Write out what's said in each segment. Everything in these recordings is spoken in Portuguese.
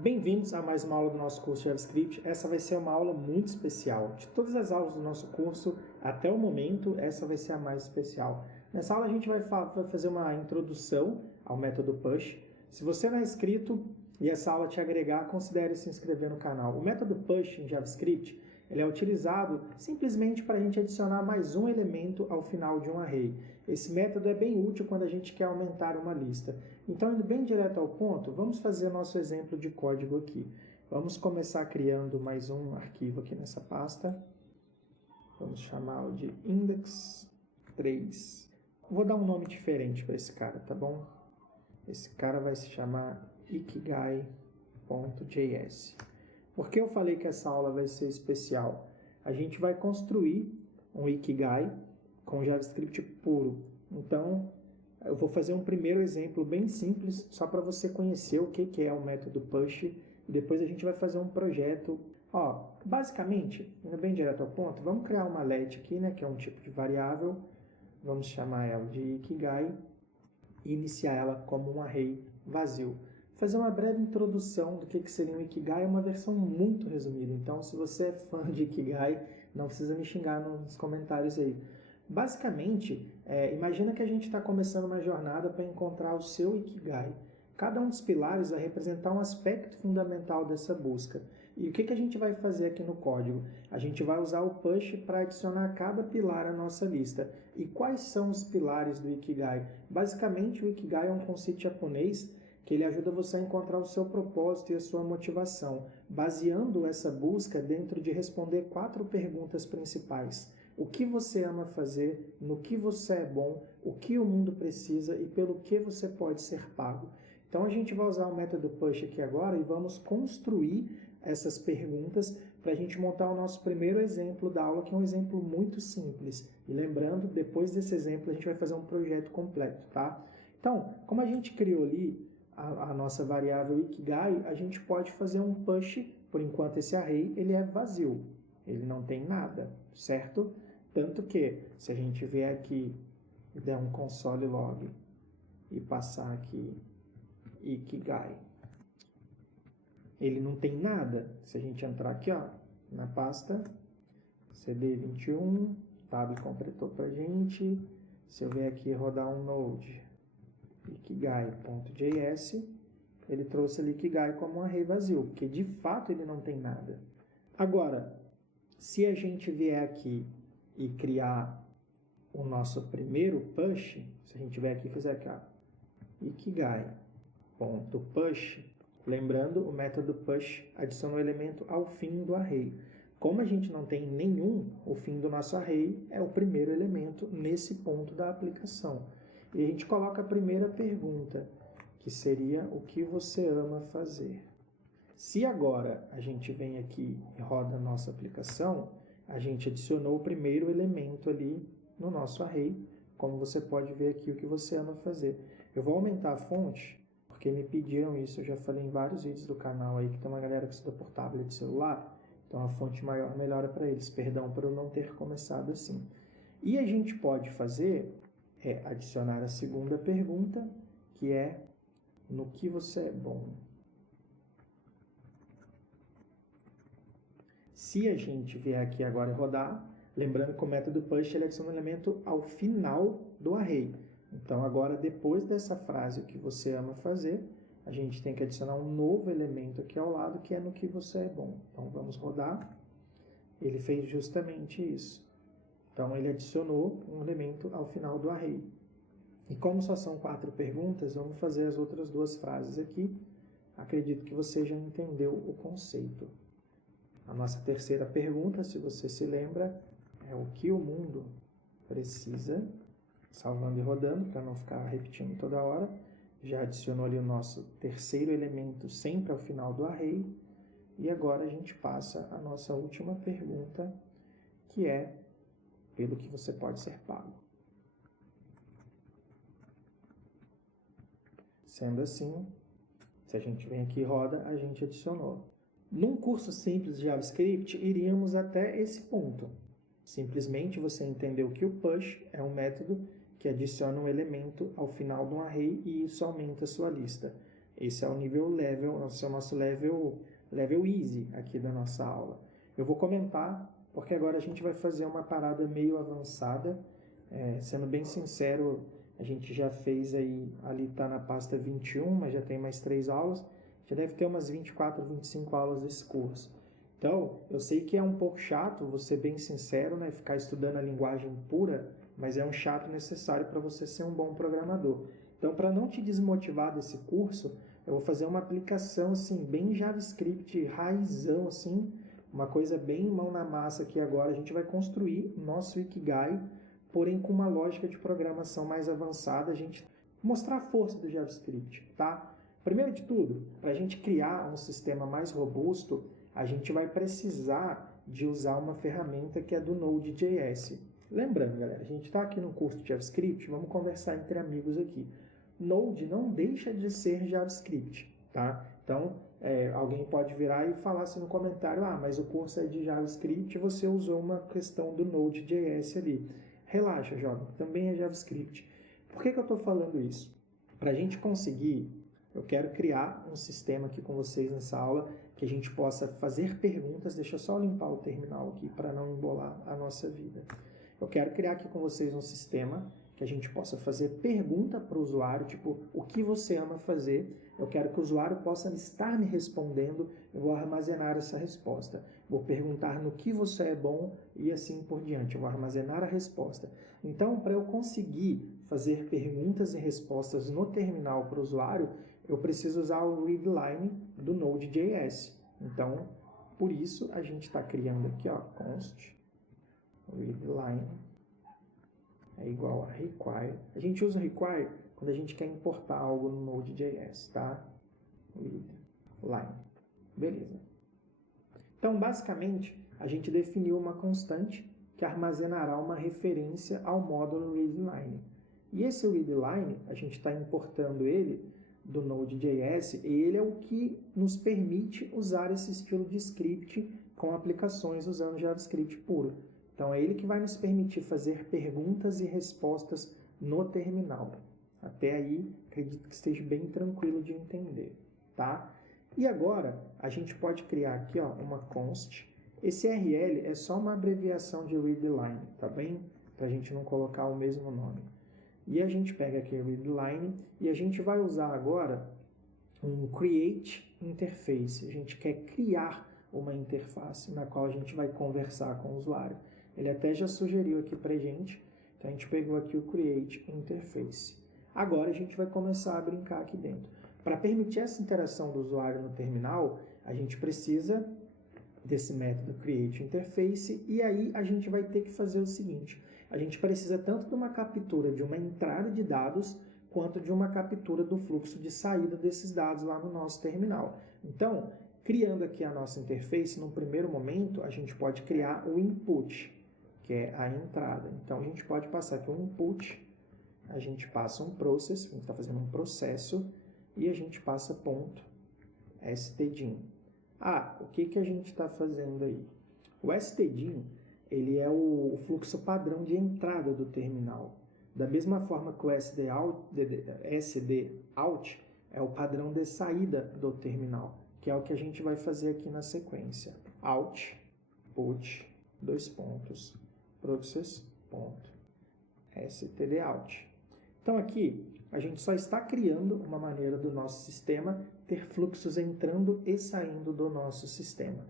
Bem-vindos a mais uma aula do nosso curso de JavaScript. Essa vai ser uma aula muito especial. De todas as aulas do nosso curso, até o momento, essa vai ser a mais especial. Nessa aula a gente vai fazer uma introdução ao método push. Se você não é inscrito e essa aula te agregar, considere se inscrever no canal. O método push em JavaScript ele é utilizado simplesmente para a gente adicionar mais um elemento ao final de um array. Esse método é bem útil quando a gente quer aumentar uma lista. Então, indo bem direto ao ponto, vamos fazer nosso exemplo de código aqui. Vamos começar criando mais um arquivo aqui nessa pasta. Vamos chamá-lo de index3. Vou dar um nome diferente para esse cara, tá bom? Esse cara vai se chamar ikigai.js. Por que eu falei que essa aula vai ser especial? A gente vai construir um Ikigai com JavaScript puro. Então, eu vou fazer um primeiro exemplo bem simples, só para você conhecer o que é o método push. E depois a gente vai fazer um projeto. Basicamente, indo bem direto ao ponto, vamos criar uma let aqui, né, que é um tipo de variável. Vamos chamar ela de Ikigai e iniciar ela como um array vazio. Fazer uma breve introdução do que seria um Ikigai, é uma versão muito resumida. Então, se você é fã de Ikigai, não precisa me xingar nos comentários aí. Basicamente, imagina que a gente está começando uma jornada para encontrar o seu Ikigai. Cada um dos pilares vai representar um aspecto fundamental dessa busca. E o que a gente vai fazer aqui no código? A gente vai usar o push para adicionar cada pilar à nossa lista. E quais são os pilares do Ikigai? Basicamente, o Ikigai é um conceito japonês que ele ajuda você a encontrar o seu propósito e a sua motivação, baseando essa busca dentro de responder 4 perguntas principais. O que você ama fazer, no que você é bom, o que o mundo precisa e pelo que você pode ser pago. Então a gente vai usar o método push aqui agora e vamos construir essas perguntas para a gente montar o nosso primeiro exemplo da aula, que é um exemplo muito simples. E lembrando, depois desse exemplo a gente vai fazer um projeto completo, tá? Então, como a gente criou ali a nossa variável Ikigai, a gente pode fazer um push, por enquanto esse array ele é vazio, ele não tem nada, certo? Tanto que, se a gente vier aqui e der um console log e passar aqui Ikigai, ele não tem nada. Se a gente entrar aqui na pasta cd21, tab completou pra gente, se eu vier aqui rodar um node Ikigai.js, ele trouxe ali Ikigai como um array vazio, porque de fato ele não tem nada. Agora, se a gente vier aqui e criar o nosso primeiro push, se a gente vier aqui e fizer aqui, Ikigai.push, lembrando, o método push adiciona um elemento ao fim do array. Como a gente não tem nenhum, o fim do nosso array é o primeiro elemento nesse ponto da aplicação. E a gente coloca a primeira pergunta, que seria o que você ama fazer. Se agora a gente vem aqui e roda a nossa aplicação, a gente adicionou o primeiro elemento ali no nosso array, como você pode ver aqui o que você ama fazer. Eu vou aumentar a fonte, porque me pediram isso, eu já falei em vários vídeos do canal aí, que tem uma galera que estuda por tablet celular, então a fonte maior melhora para eles. Perdão por eu não ter começado assim. E a gente pode fazer adicionar a segunda pergunta, que é no que você é bom. Se a gente vier aqui agora e rodar, lembrando que o método push ele adiciona um elemento ao final do array. Então agora, depois dessa frase, o que você ama fazer, a gente tem que adicionar um novo elemento aqui ao lado, que é no que você é bom. Então vamos rodar. Ele fez justamente isso. Então ele adicionou um elemento ao final do array. E como só são 4 perguntas, vamos fazer as outras 2 frases aqui. Acredito que você já entendeu o conceito. A nossa terceira pergunta, se você se lembra, é o que o mundo precisa, salvando e rodando, para não ficar repetindo toda hora. Já adicionou ali o nosso terceiro elemento sempre ao final do array. E agora a gente passa a nossa última pergunta, que é pelo que você pode ser pago. Sendo assim, se a gente vem aqui e roda, a gente adicionou. Num curso simples de JavaScript, iríamos até esse ponto. Simplesmente você entendeu que o push é um método que adiciona um elemento ao final de um array e isso aumenta a sua lista. Esse é o esse é o nosso level easy aqui da nossa aula. Eu vou comentar, porque agora a gente vai fazer uma parada meio avançada. Sendo bem sincero, a gente já fez aí, ali está na pasta 21, mas já tem mais 3 aulas. Já deve ter umas 24, 25 aulas desse curso. Então, eu sei que é um pouco chato, vou ser bem sincero, né, ficar estudando a linguagem pura, mas é um chato necessário para você ser um bom programador. Então, para não te desmotivar desse curso, eu vou fazer uma aplicação assim, bem JavaScript, raizão, assim, uma coisa bem mão na massa aqui agora. A gente vai construir o nosso Ikigai, porém com uma lógica de programação mais avançada, a gente mostrar a força do JavaScript, tá? Primeiro de tudo, para a gente criar um sistema mais robusto, a gente vai precisar de usar uma ferramenta que é do Node.js. Lembrando, galera, a gente está aqui no curso de JavaScript, vamos conversar entre amigos aqui. Node não deixa de ser JavaScript, tá? Então, alguém pode virar e falar assim no comentário, mas o curso é de JavaScript e você usou uma questão do Node.js ali. Relaxa, jovem, também é JavaScript. Por que eu estou falando isso? Para a gente conseguir, eu quero criar um sistema aqui com vocês nessa aula, que a gente possa fazer perguntas. Deixa eu só limpar o terminal aqui para não embolar a nossa vida. Eu quero criar aqui com vocês um sistema que a gente possa fazer pergunta para o usuário, tipo, o que você ama fazer? Eu quero que o usuário possa estar me respondendo, eu vou armazenar essa resposta. Vou perguntar no que você é bom e assim por diante. Eu vou armazenar a resposta. Então, para eu conseguir fazer perguntas e respostas no terminal para o usuário, eu preciso usar o readline do Node.js. Então, por isso, a gente está criando aqui, ó, const readline é igual a require. A gente usa require quando a gente quer importar algo no Node.js, tá? Readline. Beleza. Então, basicamente, a gente definiu uma constante que armazenará uma referência ao módulo readline. E esse readline, a gente está importando ele do Node.js, e ele é o que nos permite usar esse estilo de script com aplicações usando JavaScript puro. Então, é ele que vai nos permitir fazer perguntas e respostas no terminal. Até aí, acredito que esteja bem tranquilo de entender, tá? E agora, a gente pode criar aqui, ó, uma const. Esse RL é só uma abreviação de readline, tá bem? Para a gente não colocar o mesmo nome. E a gente pega aqui o readline e a gente vai usar agora um create interface. A gente quer criar uma interface na qual a gente vai conversar com o usuário. Ele até já sugeriu aqui para a gente, então a gente pegou aqui o create interface. Agora a gente vai começar a brincar aqui dentro. Para permitir essa interação do usuário no terminal, a gente precisa desse método create interface, e aí a gente vai ter que fazer o seguinte: a gente precisa tanto de uma captura de uma entrada de dados, quanto de uma captura do fluxo de saída desses dados lá no nosso terminal. Então, criando aqui a nossa interface, no primeiro momento, a gente pode criar o input, que é a entrada. Então, a gente pode passar aqui um input, a gente passa um process, a gente está fazendo um processo, e a gente passa ponto stdin. O que a gente está fazendo aí? O stdin, ele é o fluxo padrão de entrada do terminal. Da mesma forma que o sd out é o padrão de saída do terminal, que é o que a gente vai fazer aqui na sequência. Out, put, process.stdout. Então aqui a gente só está criando uma maneira do nosso sistema ter fluxos entrando e saindo do nosso sistema.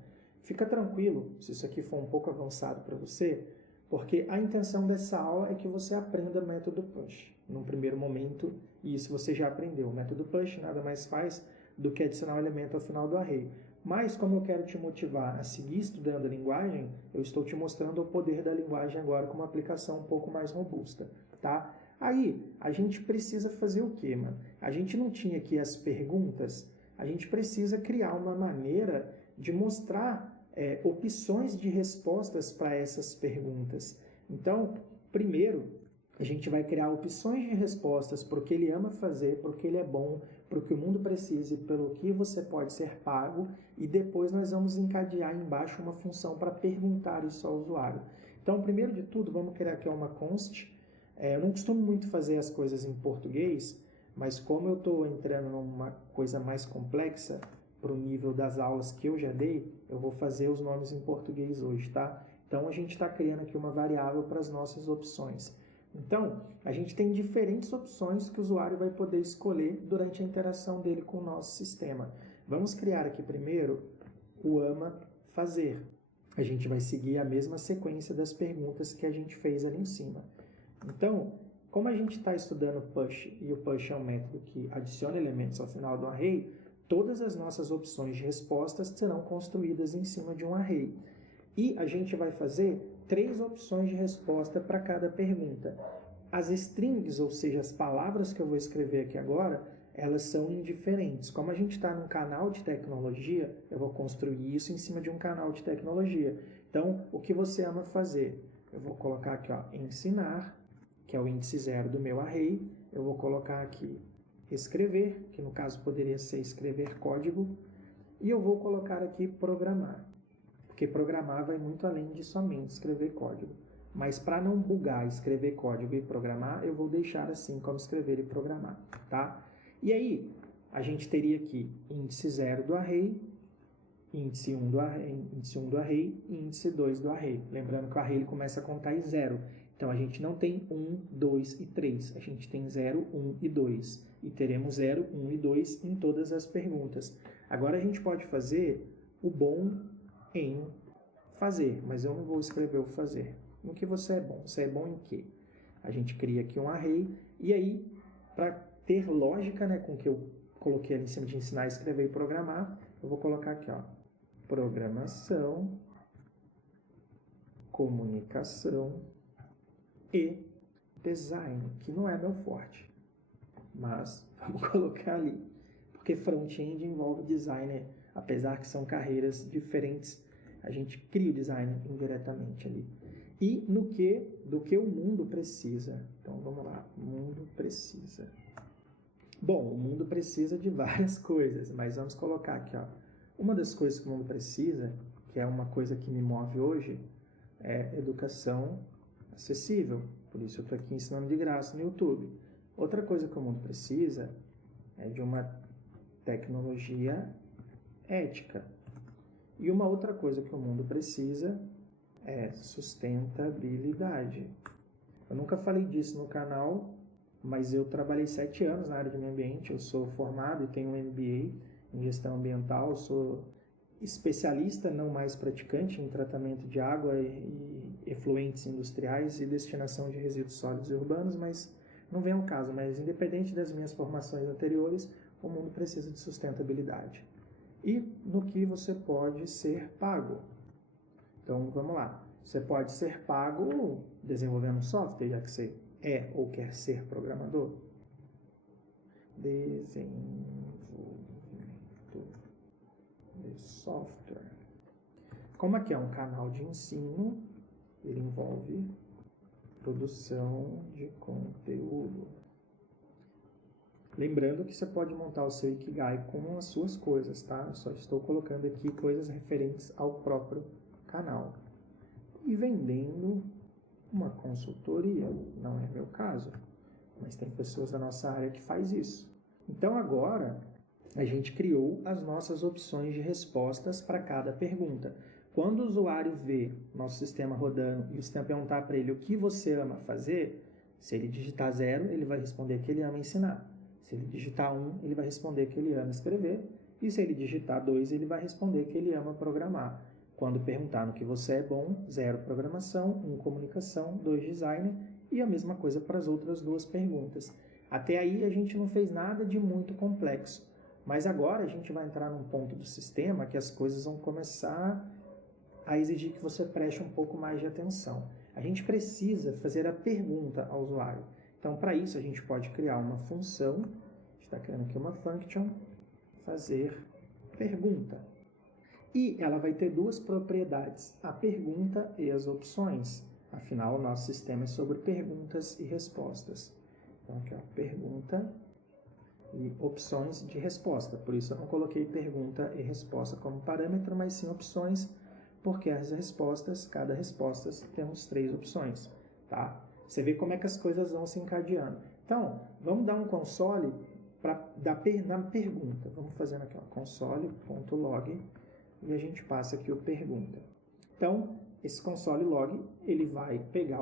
Fica tranquilo se isso aqui for um pouco avançado para você, porque a intenção dessa aula é que você aprenda método push. Num primeiro momento, e isso você já aprendeu. O método push nada mais faz do que adicionar um elemento ao final do array. Mas, como eu quero te motivar a seguir estudando a linguagem, eu estou te mostrando o poder da linguagem agora com uma aplicação um pouco mais robusta, tá? Aí, a gente precisa fazer o quê, mano? A gente não tinha aqui as perguntas, a gente precisa criar uma maneira de mostrar opções de respostas para essas perguntas. Então, primeiro, a gente vai criar opções de respostas para o que ele ama fazer, para o que ele é bom, para o que o mundo precisa e pelo que você pode ser pago, e depois nós vamos encadear embaixo uma função para perguntar isso ao usuário. Então, primeiro de tudo, vamos criar aqui uma const. Eu não costumo muito fazer as coisas em português, mas como eu estou entrando numa coisa mais complexa, para o nível das aulas que eu já dei, eu vou fazer os nomes em português hoje, tá? Então, a gente está criando aqui uma variável para as nossas opções. Então, a gente tem diferentes opções que o usuário vai poder escolher durante a interação dele com o nosso sistema. Vamos criar aqui primeiro o ama fazer. A gente vai seguir a mesma sequência das perguntas que a gente fez ali em cima. Então, como a gente está estudando push, e o push é um método que adiciona elementos ao final do array, todas as nossas opções de respostas serão construídas em cima de um array. E a gente vai fazer 3 opções de resposta para cada pergunta. As strings, ou seja, as palavras que eu vou escrever aqui agora, elas são indiferentes. Como a gente está num canal de tecnologia, eu vou construir isso em cima de um canal de tecnologia. Então, o que você ama fazer? Eu vou colocar aqui, ó, ensinar, que é o índice 0 do meu array. Eu vou colocar aqui escrever, que no caso poderia ser escrever código. E eu vou colocar aqui programar, porque programar vai muito além de somente escrever código. Mas para não bugar escrever código e programar, eu vou deixar assim como escrever e programar, tá? E aí, a gente teria aqui índice 0 do array, índice 1 do array, e índice 2 do array. Lembrando que o array ele começa a contar em 0. Então, a gente não tem 1, 2 e 3. A gente tem 0, 1 e 2. E teremos 0, 1 e 2 em todas as perguntas. Agora, a gente pode fazer o bom em fazer, mas eu não vou escrever o fazer. No que você é bom? Você é bom em quê? A gente cria aqui um array, e aí, para ter lógica, né, com que eu coloquei ali em cima de ensinar, escrever e programar, eu vou colocar aqui, ó, programação, comunicação e design, que não é meu forte, mas vamos colocar ali, porque front-end envolve design, apesar que são carreiras diferentes, a gente cria o design indiretamente ali. E do que o mundo precisa. Então, vamos lá. O mundo precisa. Bom, o mundo precisa de várias coisas, mas vamos colocar aqui, ó. Uma das coisas que o mundo precisa, que é uma coisa que me move hoje, é educação acessível. Por isso eu estou aqui ensinando de graça no YouTube. Outra coisa que o mundo precisa é de uma tecnologia ética. E uma outra coisa que o mundo precisa é sustentabilidade. Eu nunca falei disso no canal, mas eu trabalhei 7 anos na área de meio ambiente, eu sou formado e tenho um MBA em gestão ambiental, sou especialista, não mais praticante, em tratamento de água e efluentes industriais e destinação de resíduos sólidos e urbanos, mas não vem ao caso, mas independente das minhas formações anteriores, o mundo precisa de sustentabilidade. E no que você pode ser pago. Então, vamos lá. Você pode ser pago desenvolvendo software, já que você é ou quer ser programador. Desenvolvimento de software. Como aqui é um canal de ensino, ele envolve produção de conteúdo. Lembrando que você pode montar o seu Ikigai com as suas coisas, tá? Eu só estou colocando aqui coisas referentes ao próprio canal. E vendendo uma consultoria, não é meu caso, mas tem pessoas da nossa área que faz isso. Então agora a gente criou as nossas opções de respostas para cada pergunta. Quando o usuário vê nosso sistema rodando e o sistema perguntar para ele o que você ama fazer, se ele digitar 0, ele vai responder que ele ama ensinar. Se ele digitar 1, ele vai responder que ele ama escrever. E se ele digitar 2, ele vai responder que ele ama programar. Quando perguntar no que você é bom, 0 programação, 1 comunicação, 2 design e a mesma coisa para as outras 2 perguntas. Até aí a gente não fez nada de muito complexo, mas agora a gente vai entrar num ponto do sistema que as coisas vão começar a exigir que você preste um pouco mais de atenção. A gente precisa fazer a pergunta ao usuário. Então, para isso, a gente pode criar uma função, a gente está criando aqui uma function, fazer pergunta. E ela vai ter 2 propriedades, a pergunta e as opções. Afinal, o nosso sistema é sobre perguntas e respostas. Então, aqui, ó, pergunta e opções de resposta. Por isso, eu não coloquei pergunta e resposta como parâmetro, mas sim opções, porque as respostas, cada resposta temos 3 opções, tá? Você vê como é que as coisas vão se encadeando. Então, vamos dar um console na pergunta. Vamos fazendo aqui, ó, console.log, e a gente passa aqui o pergunta. Então, esse console.log, ele vai pegar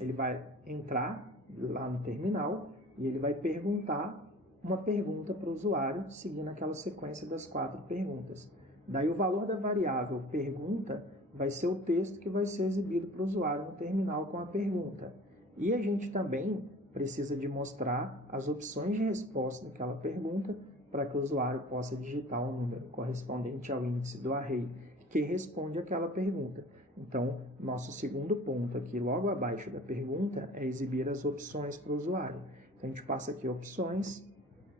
ele vai entrar lá no terminal e ele vai perguntar uma pergunta para o usuário, seguindo aquela sequência das 4 perguntas. Daí o valor da variável pergunta vai ser o texto que vai ser exibido para o usuário no terminal com a pergunta. E a gente também precisa de mostrar as opções de resposta daquela pergunta para que o usuário possa digitar o número correspondente ao índice do array que responde àquela pergunta. Então, nosso segundo ponto aqui, logo abaixo da pergunta, é exibir as opções para o usuário. Então, a gente passa aqui opções,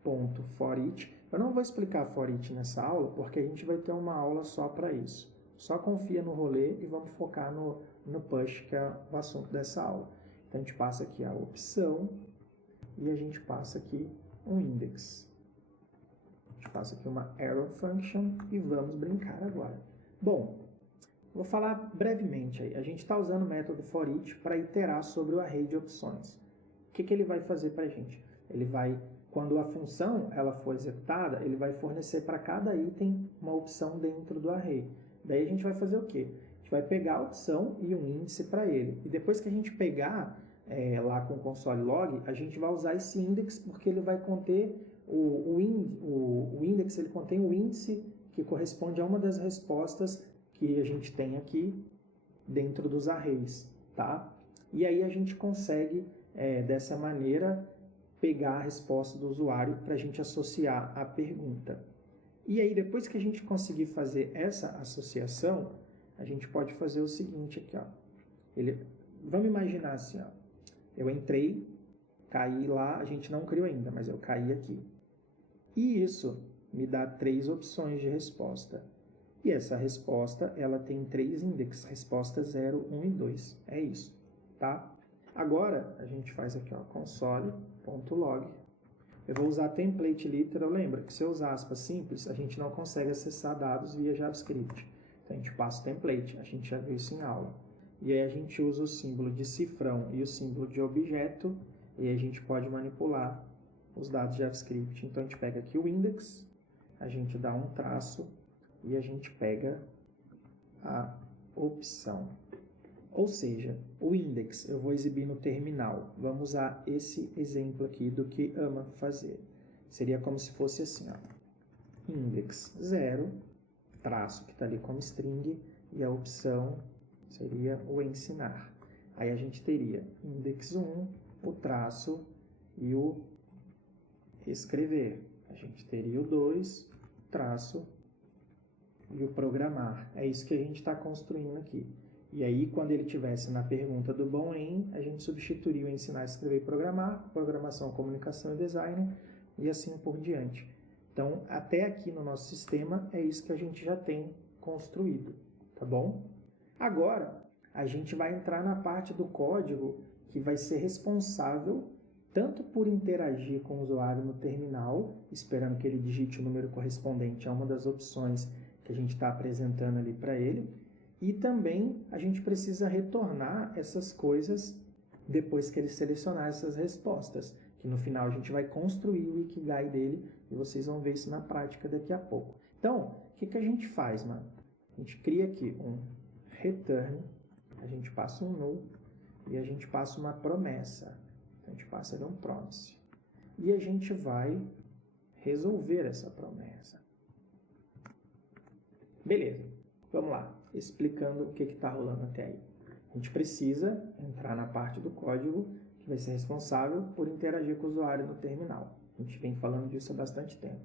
ponto for each. Eu não vou explicar for each nessa aula, porque a gente vai ter uma aula só para isso. Só confia no rolê e vamos focar no push, que é o assunto dessa aula. Então, a gente passa aqui a opção e a gente passa aqui um index. A gente passa aqui uma arrow function e vamos brincar agora. Bom, vou falar brevemente aí. A gente está usando o método for each para iterar sobre o array de opções. O que ele vai fazer para a gente? Ele vai, quando a função ela for executada, ele vai fornecer para cada item uma opção dentro do array. Daí a gente vai fazer o quê? A gente vai pegar a opção e um índice para ele. E depois que a gente pegar lá com o console.log, a gente vai usar esse index porque ele vai conter o index, ele contém o índice que corresponde a uma das respostas que a gente tem aqui dentro dos arrays, tá? E aí a gente consegue, dessa maneira, pegar a resposta do usuário para a gente associar à pergunta. E aí, depois que a gente conseguir fazer essa associação, a gente pode fazer o seguinte aqui, ó. Vamos imaginar assim, ó. Eu entrei, caí lá, a gente não criou ainda, mas eu caí aqui. E isso me dá 3 opções de resposta. E essa resposta, ela tem 3 índices, resposta 0, 1 e 2. É isso, tá? Agora, a gente faz aqui, ó, console.log. Eu vou usar template literal. Lembra que se eu usar aspas simples, a gente não consegue acessar dados via JavaScript. Então, a gente passa o template. A gente já viu isso em aula. E aí, a gente usa o símbolo de cifrão e o símbolo de objeto. E aí, a gente pode manipular os dados de JavaScript. Então, a gente pega aqui o index, a gente dá um traço e a gente pega a opção. Ou seja, o index eu vou exibir no terminal. Vamos usar esse exemplo aqui do que ama fazer. Seria como se fosse assim, ó. Index 0, traço que está ali como string, e a opção seria o ensinar. Aí a gente teria index 1, o traço e o escrever. A gente teria o 2, traço e o programar. É isso que a gente está construindo aqui. E aí, quando ele estivesse na pergunta do bom em, a gente substituiria o ensinar, escrever e programar, programação, comunicação e design, e assim por diante. Então, até aqui no nosso sistema, é isso que a gente já tem construído, tá bom? Agora, a gente vai entrar na parte do código que vai ser responsável tanto por interagir com o usuário no terminal, esperando que ele digite o número correspondente a uma das opções que a gente está apresentando ali para ele, e também a gente precisa retornar essas coisas depois que ele selecionar essas respostas, que no final a gente vai construir o Ikigai dele e vocês vão ver isso na prática daqui a pouco. Então, o que a gente faz, mano? A gente cria aqui um return, a gente passa um null e a gente passa uma promessa. Então, a gente passa ali um promise. E a gente vai resolver essa promessa. Beleza, vamos lá. Explicando o que está rolando até aí. A gente precisa entrar na parte do código que vai ser responsável por interagir com o usuário no terminal. A gente vem falando disso há bastante tempo.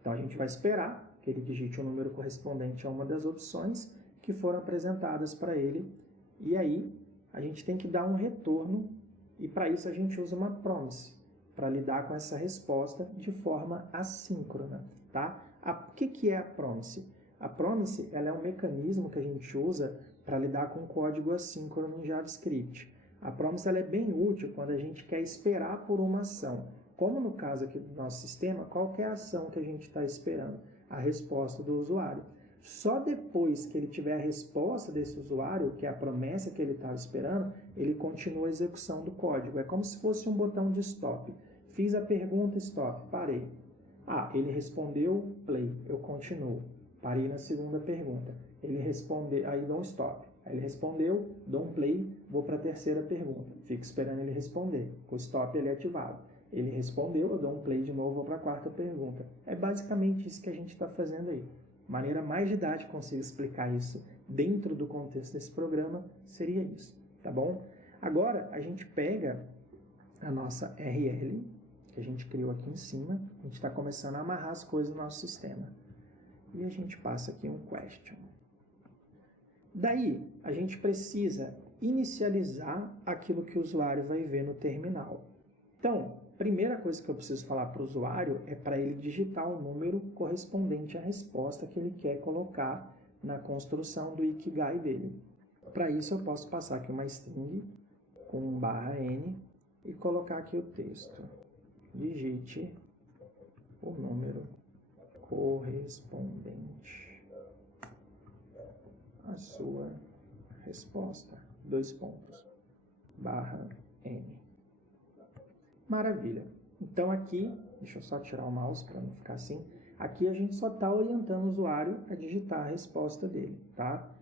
Então, a gente vai esperar que ele digite o número correspondente a uma das opções que foram apresentadas para ele. E aí, a gente tem que dar um retorno e, para isso, a gente usa uma promise para lidar com essa resposta de forma assíncrona. Tá? O que é a promise? A promise ela é um mecanismo que a gente usa para lidar com código assíncrono em JavaScript. A promise ela é bem útil quando a gente quer esperar por uma ação. Como no caso aqui do nosso sistema, qual que é a ação que a gente está esperando? A resposta do usuário. Só depois que ele tiver a resposta desse usuário, que é a promessa que ele estava esperando, ele continua a execução do código. É como se fosse um botão de stop. Fiz a pergunta, stop, parei. Ah, ele respondeu, play, eu continuo. Parei na segunda pergunta. Ele respondeu, aí dou um stop. Aí ele respondeu, dou um play, vou para a terceira pergunta. Fico esperando ele responder. Com o stop ele é ativado. Ele respondeu, eu dou um play de novo, vou para a quarta pergunta. É basicamente isso que a gente está fazendo aí. Maneira mais didática que consigo explicar isso dentro do contexto desse programa seria isso, tá bom? Agora a gente pega a nossa RL, que a gente criou aqui em cima, a gente está começando a amarrar as coisas no nosso sistema. E a gente passa aqui um question. Daí, a gente precisa inicializar aquilo que o usuário vai ver no terminal. Então, a primeira coisa que eu preciso falar para o usuário é para ele digitar o número correspondente à resposta que ele quer colocar na construção do Ikigai dele. Para isso, eu posso passar aqui uma string com um /n e colocar aqui o texto. Digite o número correspondente à sua resposta. /n. Maravilha. Então aqui, deixa eu só tirar o mouse para não ficar assim. Aqui a gente só está orientando o usuário a digitar a resposta dele, tá?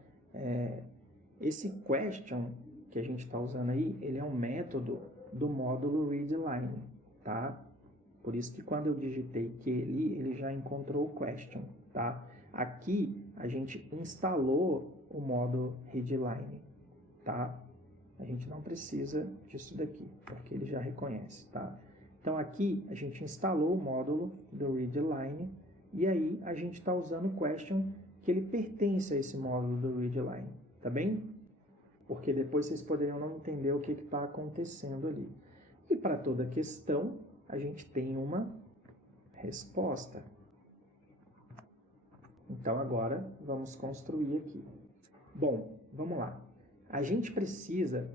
Esse question que a gente está usando aí, ele é um método do módulo readLine, tá? Por isso que quando eu digitei que ele já encontrou o question, tá? Aqui a gente instalou o módulo readLine, tá? A gente não precisa disso daqui, porque ele já reconhece, tá? Então aqui a gente instalou o módulo do readLine e aí a gente está usando o question que ele pertence a esse módulo do readLine, tá bem? Porque depois vocês poderiam não entender o que está acontecendo ali. E para toda questão, a gente tem uma resposta. Então agora vamos construir aqui. Bom, vamos lá. A gente precisa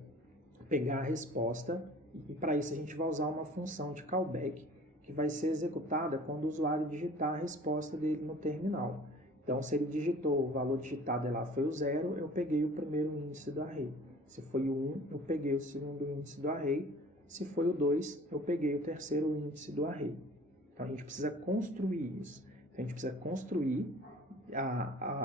pegar a resposta e para isso a gente vai usar uma função de callback que vai ser executada quando o usuário digitar a resposta dele no terminal. Então, se ele digitou o valor digitado lá foi o 0, eu peguei o primeiro índice do array. Se foi o 1, eu peguei o segundo índice do array. Se foi o 2, eu peguei o terceiro índice do array. Então, a gente precisa construir isso. Então, a gente precisa construir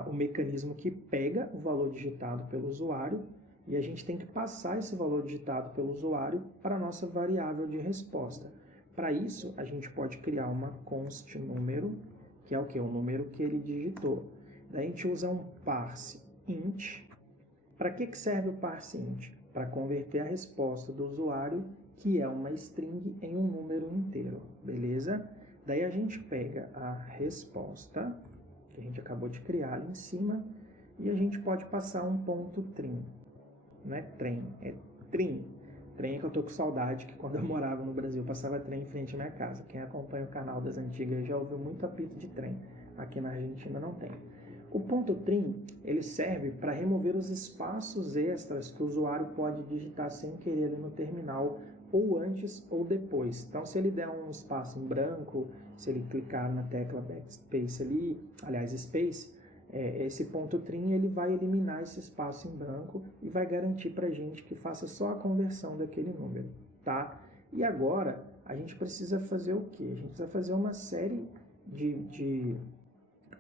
o mecanismo que pega o valor digitado pelo usuário e a gente tem que passar esse valor digitado pelo usuário para a nossa variável de resposta. Para isso, a gente pode criar uma const número, que é o que? O número que ele digitou. Daí a gente usa um parse int. Para que serve o parse int? Para converter a resposta do usuário, que é uma string, em um número inteiro, beleza? Daí a gente pega a resposta, que a gente acabou de criar ali em cima, e a gente pode passar um ponto trim. Não é trem, é trim. Trem que eu tô com saudade, que quando eu morava no Brasil passava trem em frente à minha casa. Quem acompanha o canal das antigas já ouviu muito apito de trem. Aqui na Argentina não tem. O ponto trim, ele serve para remover os espaços extras que o usuário pode digitar sem querer ali no terminal, ou antes ou depois. Então, se ele der um espaço em branco, se ele clicar na tecla backspace ali, aliás, space, esse ponto trim ele vai eliminar esse espaço em branco e vai garantir para a gente que faça só a conversão daquele número, tá? E agora, a gente precisa fazer o quê? A gente precisa fazer uma série de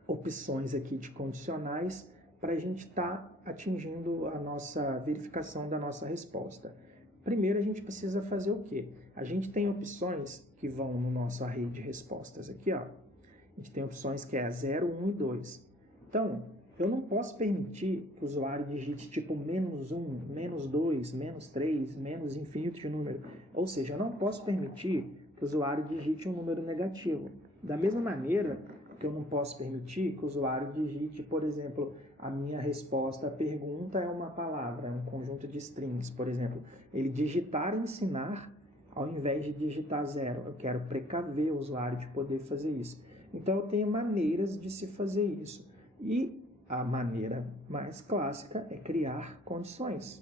opções aqui de condicionais para a gente estar atingindo a nossa verificação da nossa resposta. Primeiro, a gente precisa fazer o quê? A gente tem opções que vão no nosso array de respostas aqui, ó. A gente tem opções que é 0, 1 e 2. Então, eu não posso permitir que o usuário digite tipo -1, -2, -3, menos infinito de número. Ou seja, eu não posso permitir que o usuário digite um número negativo. Da mesma maneira que eu não posso permitir que o usuário digite, por exemplo, a minha resposta à pergunta é uma palavra, um conjunto de strings, por exemplo. Ele digitar ensinar ao invés de digitar 0. Eu quero precaver o usuário de poder fazer isso. Então, eu tenho maneiras de se fazer isso. E a maneira mais clássica é criar condições.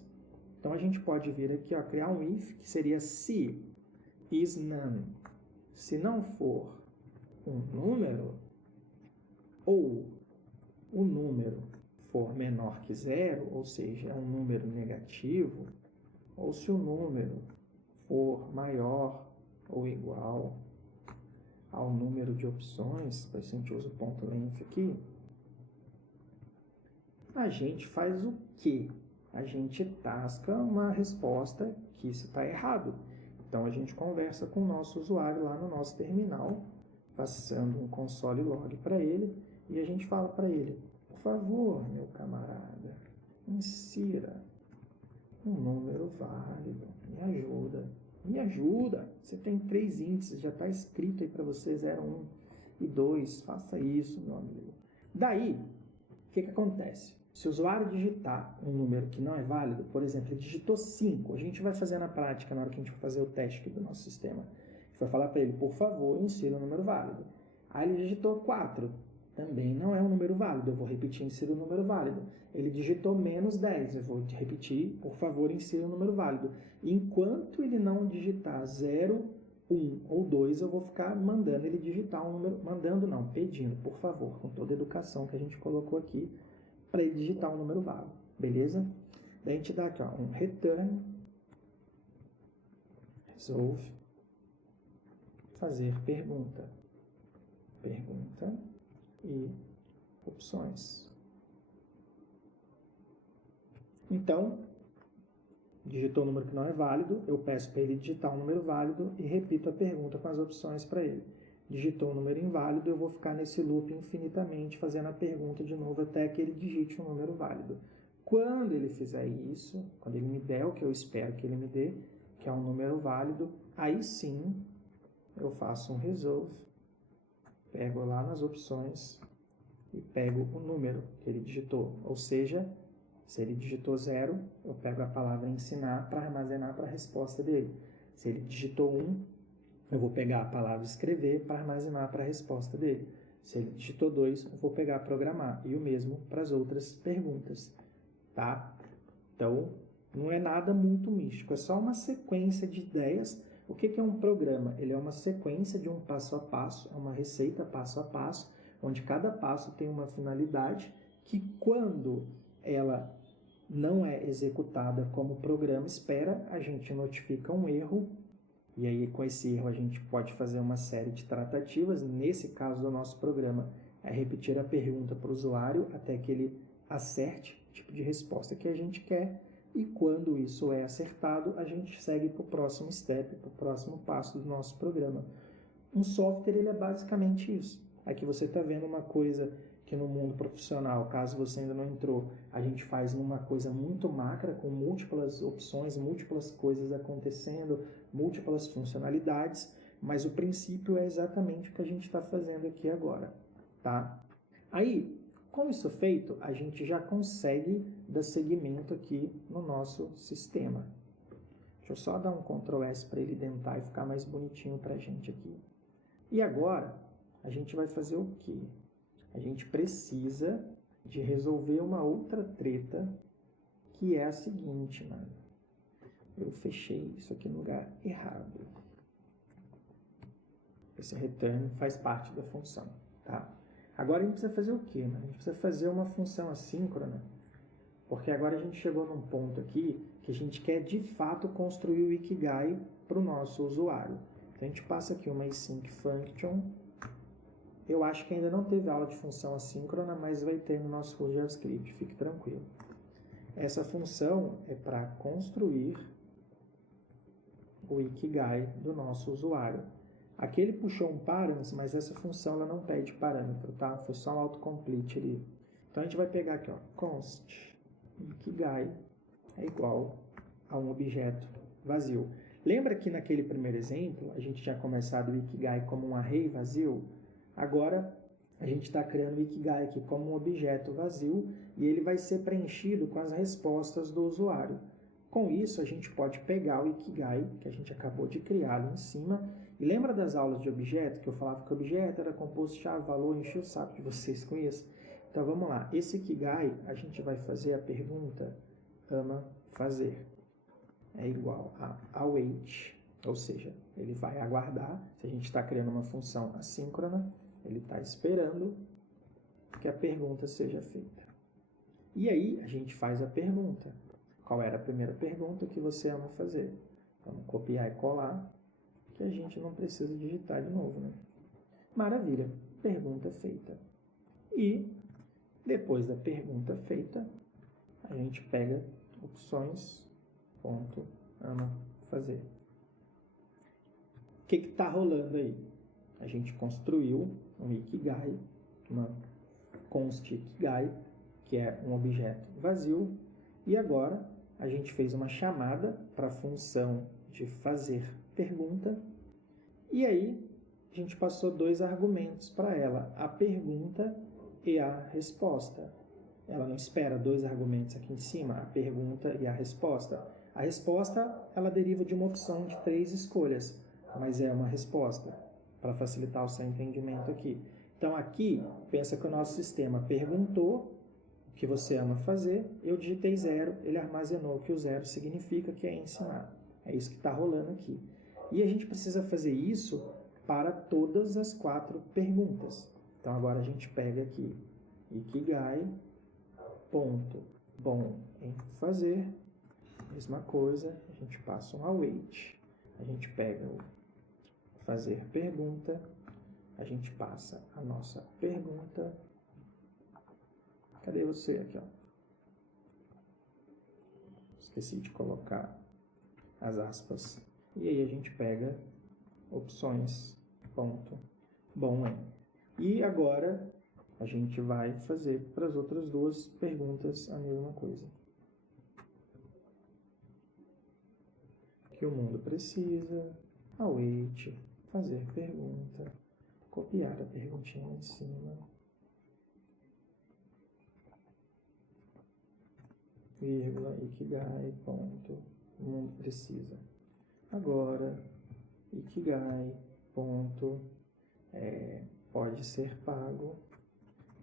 Então, a gente pode vir aqui, ó, criar um if, que seria se is none. Se não for um número, ou o número for menor que 0, ou seja, é um número negativo, ou se o número for maior ou igual ao número de opções, depois a gente usa o ponto length aqui, a gente faz o quê? A gente tasca uma resposta que isso está errado. Então, a gente conversa com o nosso usuário lá no nosso terminal, passando um console log para ele, e a gente fala para ele, por favor, meu camarada, insira um número válido, me ajuda, você tem 3 índices, já está escrito aí para você 0, 1 e 2, faça isso, meu amigo. Daí, o que acontece? Se o usuário digitar um número que não é válido, por exemplo, ele digitou 5, a gente vai fazer na prática, na hora que a gente for fazer o teste aqui do nosso sistema. A gente vai falar para ele, por favor, insira um número válido. Aí ele digitou 4, também não é um número válido, eu vou repetir, insira um número válido. Ele digitou menos 10, eu vou repetir, por favor, insira um número válido. Enquanto ele não digitar 0, 1 ou 2, eu vou ficar mandando ele digitar um número, mandando não, pedindo, por favor, com toda a educação que a gente colocou aqui, para ele digitar um número válido, beleza? Daí a gente dá aqui, ó, um return, resolve, fazer pergunta e opções. Então, digitou um número que não é válido, eu peço para ele digitar um número válido e repito a pergunta com as opções para ele. Digitou um número inválido, eu vou ficar nesse loop infinitamente, fazendo a pergunta de novo até que ele digite um número válido. Quando ele fizer isso, quando ele me der o que eu espero que ele me dê, que é um número válido, aí sim eu faço um resolve, pego lá nas opções e pego o número que ele digitou. Ou seja, se ele digitou 0, eu pego a palavra ensinar para armazenar para a resposta dele. Se ele digitou 1, eu vou pegar a palavra escrever para armazenar para a resposta dele. Se ele digitou 2, eu vou pegar programar. E o mesmo para as outras perguntas. Tá? Então, não é nada muito místico. É só uma sequência de ideias. O que é um programa? Ele é uma sequência de um passo a passo, é uma receita passo a passo, onde cada passo tem uma finalidade que, quando ela não é executada como o programa espera, a gente notifica um erro. E aí, com esse erro, a gente pode fazer uma série de tratativas. Nesse caso do nosso programa, é repetir a pergunta para o usuário até que ele acerte o tipo de resposta que a gente quer. E quando isso é acertado, a gente segue para o próximo step, para o próximo passo do nosso programa. Um software, ele é basicamente isso. Aqui você está vendo uma coisa que no mundo profissional, caso você ainda não entrou, a gente faz numa coisa muito macra, com múltiplas opções, múltiplas coisas acontecendo, múltiplas funcionalidades, mas o princípio é exatamente o que a gente está fazendo aqui agora, tá? Aí, com isso feito, a gente já consegue dar seguimento aqui no nosso sistema. Deixa eu só dar um Ctrl S para ele dentar e ficar mais bonitinho para a gente aqui. E agora, a gente vai fazer o quê? A gente precisa de resolver uma outra treta, que é a seguinte, mano. Eu fechei isso aqui no lugar errado. Esse return faz parte da função, tá? Agora a gente precisa fazer o quê, mano? A gente precisa fazer uma função assíncrona, porque agora a gente chegou num ponto aqui que a gente quer de fato construir o Ikigai para o nosso usuário. Então a gente passa aqui uma async function. Eu acho que ainda não teve aula de função assíncrona, mas vai ter no nosso curso de JavaScript, fique tranquilo. Essa função é para construir o Ikigai do nosso usuário. Aqui ele puxou um params, mas essa função ela não pede parâmetro, tá? Foi só um autocomplete ali. Então a gente vai pegar aqui, ó, const Ikigai é igual a um objeto vazio. Lembra que naquele primeiro exemplo a gente tinha começado o Ikigai como um array vazio? Agora a gente está criando o Ikigai aqui como um objeto vazio e ele vai ser preenchido com as respostas do usuário. Com isso, a gente pode pegar o Ikigai, que a gente acabou de criar ali em cima, e lembra das aulas de objeto, que eu falava que o objeto era composto de chave, valor, enchi o saco de vocês com isso? Então vamos lá, esse Ikigai, a gente vai fazer a pergunta ama fazer. É igual a await, ou seja, ele vai aguardar, se a gente está criando uma função assíncrona, ele está esperando que a pergunta seja feita. E aí a gente faz a pergunta. Qual era a primeira pergunta que você ama fazer? Vamos copiar e colar que a gente não precisa digitar de novo, né? Maravilha, pergunta feita. E depois da pergunta feita, a gente pega opções, ponto, ama fazer. O que está rolando aí? A gente construiu um Ikigai, uma const Ikigai, que é um objeto vazio, e agora a gente fez uma chamada para a função de fazer pergunta, e aí a gente passou 2 argumentos para ela, a pergunta e a resposta. Ela não espera 2 argumentos aqui em cima, a pergunta e a resposta. A resposta, ela deriva de uma opção de 3 escolhas, mas é uma resposta, para facilitar o seu entendimento aqui. Então aqui, pensa que o nosso sistema perguntou o que você ama fazer, eu digitei 0, ele armazenou o que o 0 significa, que é ensinar. É isso que está rolando aqui. E a gente precisa fazer isso para todas as 4 perguntas. Então agora a gente pega aqui, Ikigai, ponto, bom em fazer, mesma coisa, a gente passa um await, a gente pega o fazer pergunta, a gente passa a nossa pergunta. Cadê você aqui, ó? Esqueci de colocar as aspas. E aí a gente pega opções, ponto, bom em. E agora a gente vai fazer para as outras 2 perguntas a mesma coisa. O que o mundo precisa, await, fazer pergunta, copiar a perguntinha em cima, vírgula, Ikigai, ponto, o mundo precisa. Agora, Ikigai, ponto, pode ser pago,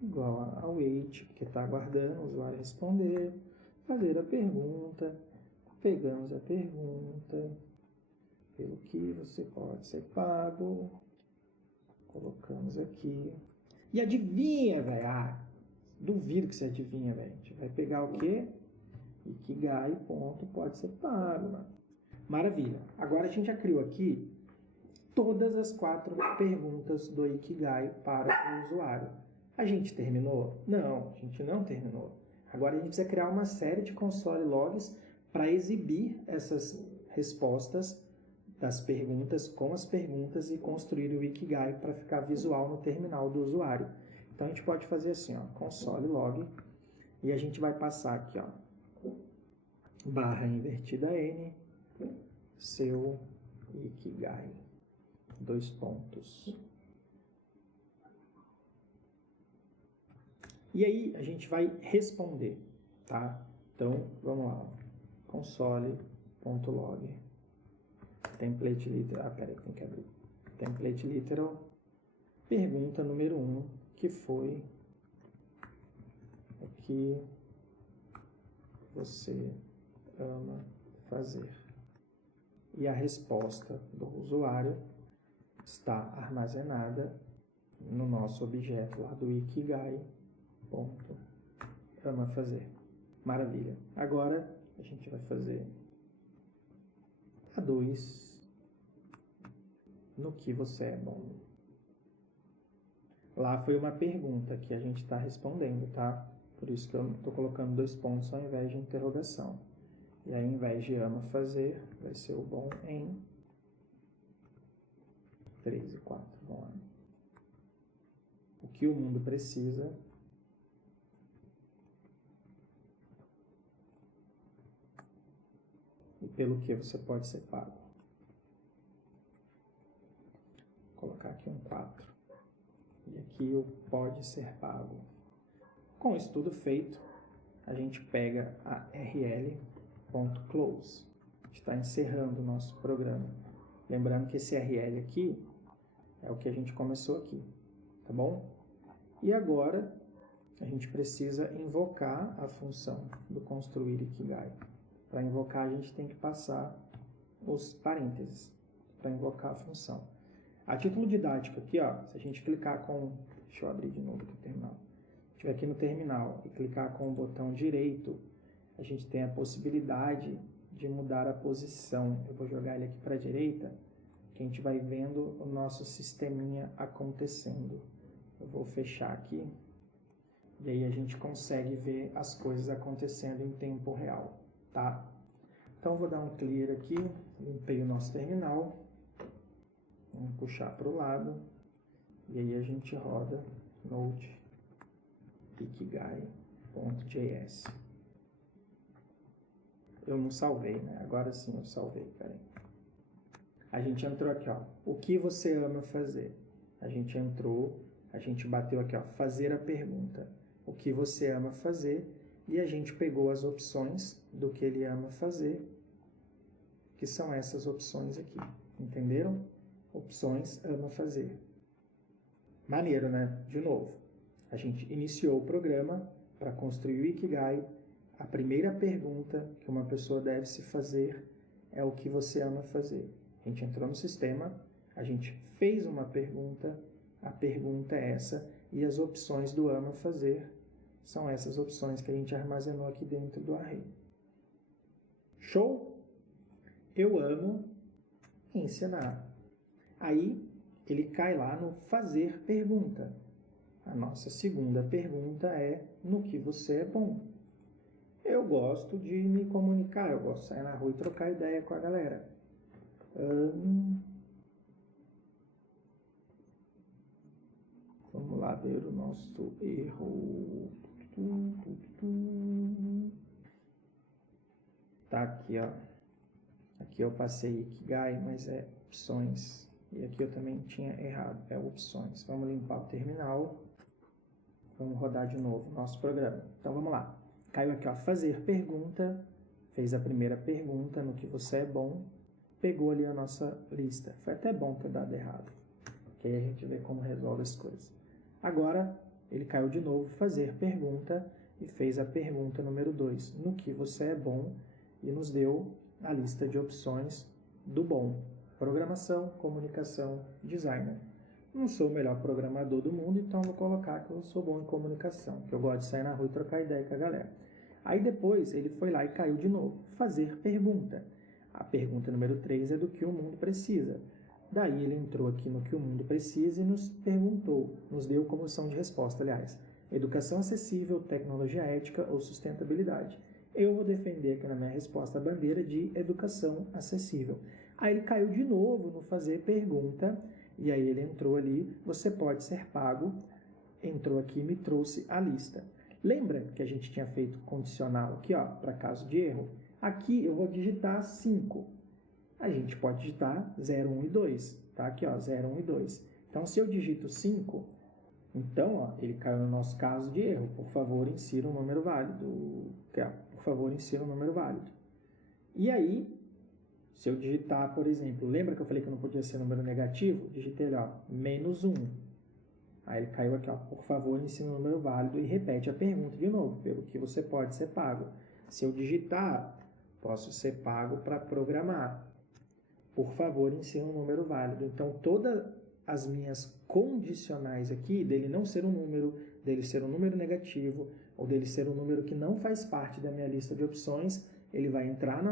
igual a await, porque está aguardando o usuário responder, fazer a pergunta, pegamos a pergunta, pelo que você pode ser pago, colocamos aqui. E adivinha, velho? Duvido que você adivinha, velho. A gente vai pegar o quê? Ikigai, ponto, pode ser pago. Mano. Maravilha. Agora a gente já criou aqui todas as 4 perguntas do Ikigai para o usuário. A gente terminou? Não, a gente não terminou. Agora a gente precisa criar uma série de console logs para exibir essas respostas das perguntas com as perguntas e construir o Ikigai para ficar visual no terminal do usuário. Então a gente pode fazer assim, ó, console log, e a gente vai passar aqui, ó, barra invertida N, seu Ikigai, 2 pontos. E aí a gente vai responder, tá? Então vamos lá, console.log, template literal, peraí, tem que abrir, template literal, pergunta número 1, que foi o que você ama fazer. E a resposta do usuário está armazenada no nosso objeto lá do Ikigai, ponto, ama fazer. Maravilha. Agora a gente vai fazer a 2 no que você é bom. Lá foi uma pergunta que a gente está respondendo, tá? Por isso que eu estou colocando 2 pontos ao invés de interrogação. E aí, ao invés de ama fazer, vai ser o bom em 3 e 4. Vamos lá. O que o mundo precisa e pelo que você pode ser pago. Vou colocar aqui um 4. E aqui o pode ser pago. Com isso tudo feito, a gente pega a rl.close. A gente está encerrando o nosso programa. Lembrando que esse rl aqui é o que a gente começou aqui, tá bom? E agora a gente precisa invocar a função do construir Ikigai. Para invocar a gente tem que passar os parênteses para invocar a função. A título didático aqui, ó, se a gente clicar com... Deixa eu abrir de novo aqui o terminal. Se estiver aqui no terminal e clicar com o botão direito, a gente tem a possibilidade de mudar a posição. Eu vou jogar ele aqui para a direita, que a gente vai vendo o nosso sisteminha acontecendo. Eu vou fechar aqui. E aí a gente consegue ver as coisas acontecendo em tempo real, tá? Então eu vou dar um clear aqui, limpei o nosso terminal. Vamos puxar para o lado. E aí a gente roda Node ikigai.js. Eu não salvei, né? Agora sim eu salvei, peraí. A gente entrou aqui, ó. O que você ama fazer? A gente entrou, a gente bateu aqui, ó. Fazer a pergunta. O que você ama fazer? E a gente pegou as opções do que ele ama fazer, que são essas opções aqui. Entenderam? Opções ama fazer. Maneiro, né? De novo, a gente iniciou o programa para construir o Ikigai. A primeira pergunta que uma pessoa deve se fazer é o que você ama fazer. A gente entrou no sistema, a gente fez uma pergunta, a pergunta é essa, e as opções do ama fazer são essas opções que a gente armazenou aqui dentro do array. Show? Eu amo ensinar. Aí ele cai lá no fazer pergunta. A nossa segunda pergunta é no que você é bom. Eu gosto de me comunicar, eu gosto de sair na rua e trocar ideia com a galera. Vamos lá ver o nosso erro. Tá aqui, ó. Aqui eu passei Ikigai, mas é opções. E aqui eu também tinha errado, é opções. Vamos limpar o terminal. Vamos rodar de novo o nosso programa. Então vamos lá. Caiu aqui, ó, fazer pergunta. Fez a primeira pergunta no que você é bom. Pegou ali a nossa lista. Foi até bom ter dado errado. Que aí a gente vê como resolve as coisas. Agora, ele caiu de novo, fazer pergunta, e fez a pergunta número 2, no que você é bom, e nos deu a lista de opções do bom. Programação, comunicação, designer. Não sou o melhor programador do mundo, então vou colocar que eu sou bom em comunicação, que eu gosto de sair na rua e trocar ideia com a galera. Aí depois ele foi lá e caiu de novo, fazer pergunta. A pergunta número 3 é do que o mundo precisa. Daí ele entrou aqui no que o mundo precisa e nos perguntou, nos deu como opção de resposta, aliás, educação acessível, tecnologia ética ou sustentabilidade. Eu vou defender aqui na minha resposta a bandeira de educação acessível. Aí ele caiu de novo no fazer pergunta, e aí ele entrou ali, você pode ser pago, entrou aqui e me trouxe a lista. Lembra que a gente tinha feito condicional aqui, ó, para caso de erro? Aqui eu vou digitar 5. A gente pode digitar 0, 1 e 2. Tá aqui, ó, 0, 1 e 2. Então, se eu digito 5, então, ó, ele caiu no nosso caso de erro. Por favor, insira um número válido. Por favor, insira um número válido. E aí, se eu digitar, por exemplo, lembra que eu falei que não podia ser número negativo? Digitei ali, ó, menos 1. Aí ele caiu aqui, ó, por favor, insira um número válido e repete a pergunta de novo, pelo que você pode ser pago. Se eu digitar, posso ser pago para programar. Por favor, insira um número válido. Então, todas as minhas condicionais aqui, dele não ser um número, dele ser um número negativo, ou dele ser um número que não faz parte da minha lista de opções, ele vai entrar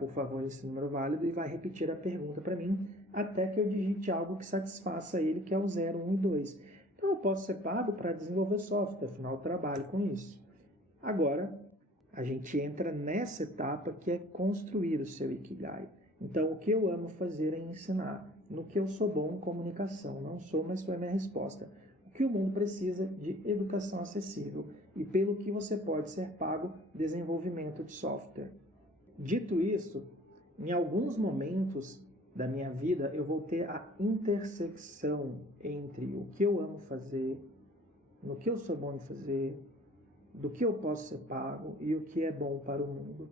por favor, esse número válido, e vai repetir a pergunta para mim, até que eu digite algo que satisfaça ele, que é o 0, 1 e 2. Então, eu posso ser pago para desenvolver software, afinal, eu trabalho com isso. Agora, a gente entra nessa etapa que é construir o seu Ikigai. Então, o que eu amo fazer é ensinar. No que eu sou bom, comunicação. Não sou, mas foi a minha resposta. O que o mundo precisa de educação acessível. E pelo que você pode ser pago, desenvolvimento de software. Dito isso, em alguns momentos da minha vida, eu vou ter a intersecção entre o que eu amo fazer, no que eu sou bom em fazer, do que eu posso ser pago e o que é bom para o mundo.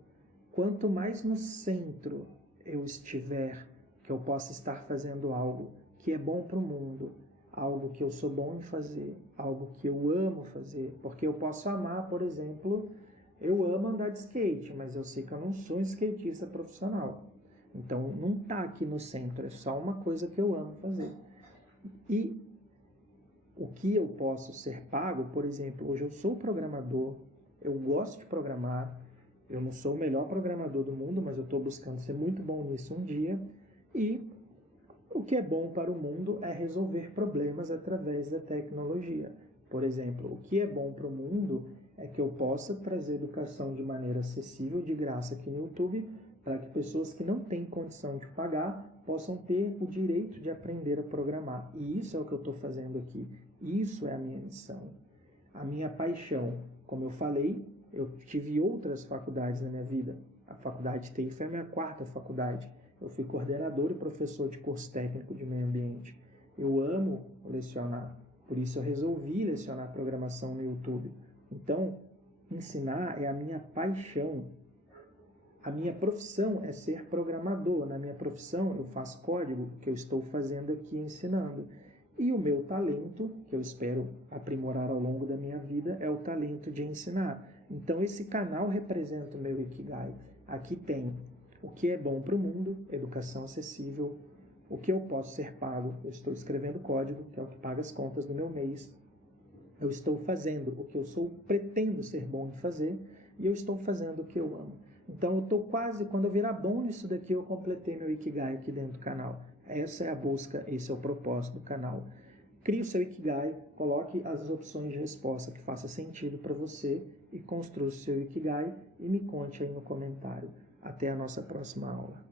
Quanto mais no centro eu estiver, que eu possa estar fazendo algo que é bom para o mundo, algo que eu sou bom em fazer, algo que eu amo fazer, porque eu posso amar, por exemplo, eu amo andar de skate, mas eu sei que eu não sou um skatista profissional. Então, não está aqui no centro, é só uma coisa que eu amo fazer. E o que eu posso ser pago, por exemplo, hoje eu sou programador, eu gosto de programar, eu não sou o melhor programador do mundo, mas eu estou buscando ser muito bom nisso um dia, e O que é bom para o mundo é resolver problemas através da tecnologia. Por exemplo, o que é bom para o mundo é que eu possa trazer educação de maneira acessível, de graça aqui no YouTube, para que pessoas que não têm condição de pagar possam ter o direito de aprender a programar. E isso é o que eu estou fazendo aqui. Isso é a minha missão. A minha paixão, como eu falei, eu tive outras faculdades na minha vida. A faculdade de TI foi a minha 4ª faculdade. Eu fui coordenador e professor de curso técnico de meio ambiente. Eu amo lecionar, por isso eu resolvi lecionar programação no YouTube. Então, ensinar é a minha paixão. A minha profissão é ser programador. Na minha profissão, eu faço código, que eu estou fazendo aqui ensinando. E o meu talento, que eu espero aprimorar ao longo da minha vida, é o talento de ensinar. Então, esse canal representa o meu Ikigai. Aqui tem o que é bom para o mundo, educação acessível, o que eu posso ser pago, eu estou escrevendo código, que é o que paga as contas do meu mês. Eu estou fazendo o que eu pretendo ser bom em fazer, e eu estou fazendo o que eu amo. Então, eu estou quase, quando eu virar bom nisso daqui, eu completei meu Ikigai aqui dentro do canal. Essa é a busca, esse é o propósito do canal. Crie o seu Ikigai, coloque as opções de resposta que faça sentido para você e construa o seu Ikigai e me conte aí no comentário. Até a nossa próxima aula.